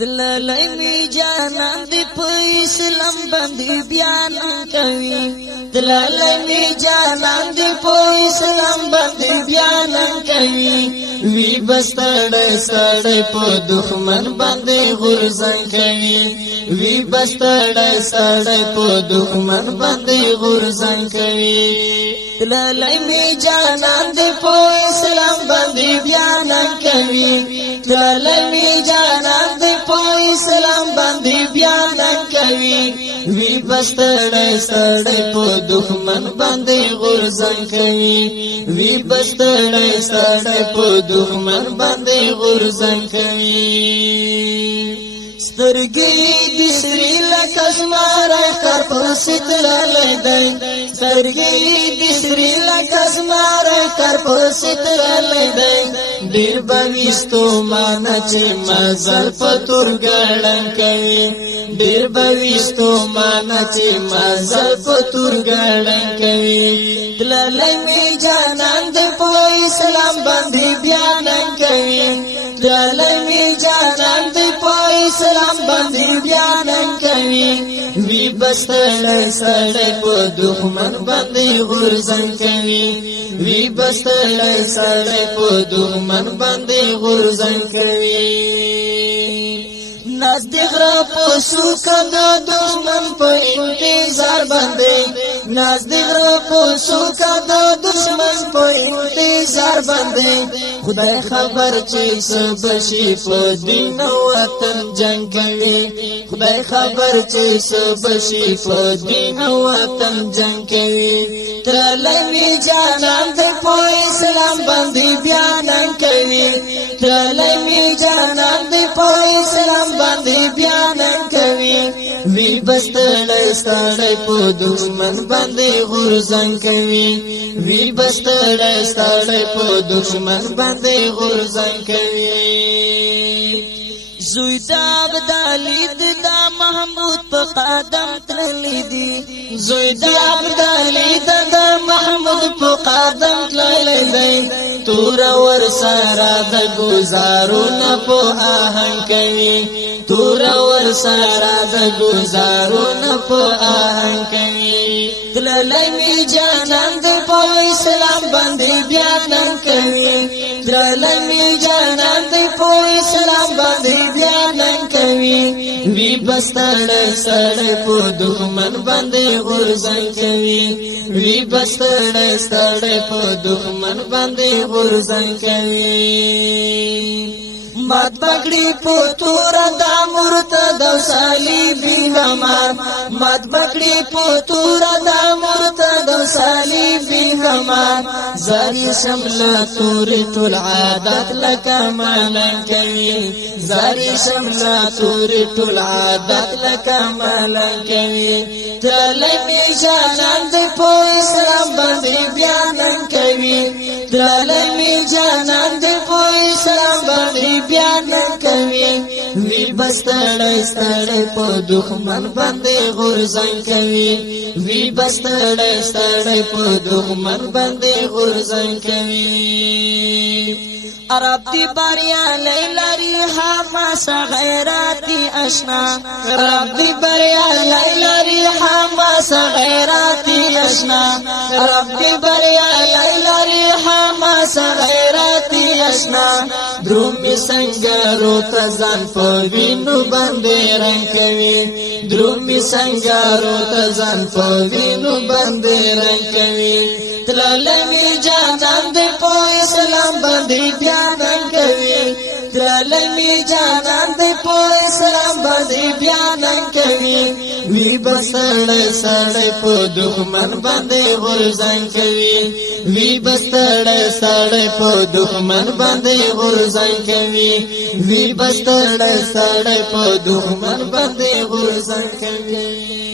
تللی می جانان دی په اسلام باندې بیان کوي تللی می جانان دی په اسلام باندې بیان کوي وی بستړ سړ په دښمن باندې غرزن کوي وی بستړ سړ په دښمن باندې غرزن کوي تللی می جانان دی په اسلام باندې بیان کوي تللی می جانان دی په اسلام باندې بیان کوي وی بستړ سړ په دښمن باندې غرزن کوي وی بستړ سړ په دښمن باندې غرزن کوي سترګې د سری لکه زماره کار په سترلې دی سترګې د سری لکه زماره کار په سترلې دی ډېر بويستو مان چې مزل په تور ګړن کوي ډېر بويستو مان چې مزل په تور ګړن کوي تللی می جانان د په اسلام باندې بیان کوي تللی می جانان د په اسلام باندې بیان کوي وی بستړ سړ په دښمن باندې غرزن کوي وی بستړ سړ په دښمن باندې غرزن کوي ناز دغرا په سوکا د دښمن په انتظار باندې ناز دغرا په سوکا د دښمن په انتظار باندې خدای خبر چې سبشي په دین او وطن جنگ کوي خدای خبر چې سبشي په دین او وطن جنگ کوي ترلی می جانان د په اسلام باندې بیان کوي ترلی می جانان د په اسلام باندې بیان کوي وی بستړ سړ په دښمن باندې غرزن کوي وی بستړ سړ په دښمن باندې غرزن کوي زوی دا عبدالي دا محمود په قدم تللی دی زوی دا عبدالي دا محمود په قدم تللی دی تور ور سره د گزارو نه په آهنګ کوي تور ور سره د گزارو نه په آهنګ کوي تللی می جانان د په اسلام باندې بیان کوي تللی می جانان د په اسلام باندې بیان کوي وی بستړ سړ په دښمن باندې غرزن کوي وی بستړ سړ په دښمن باندې غرزن کوي مات بغړي په تور د مرتد او صلیبي همار مات بغړي په تور د مرتد او صلیبي همار زاري شمل تور ټول عادت لکه مالن کوي زاري شمل تور ټول عادت لکه مالن کوي تللی می جانان د په اسلام باندې بیان کوي تللی می جانان د په اسلام باندې بیان کوي وی بستړ ستړ په دښمن باندې غرزن کوي وی بستړ ستړ په دښمن باندې غرزن کوي عرب دی بریا لیلاری حماس غیراتی اشنا عرب دی بریا لیلاری حماس غیراتی اشنا عرب دی بریا لیلاری حماس غیراتی اشنا درومی سنگارو تزان په وینو باندې رنگ کوي درومی سنگارو تزان په وینو باندې رنگ کوي تللی می جانان د په اسلام باندې بیان کوي تللی می جانان د په اسلام باندې بیان کوي وی بستړ سړ په دښمن باندې غرزن کوي وی بستړ سړ په دښمن باندې غرزن کوي وی بستړ سړ په دښمن باندې غرزن کوي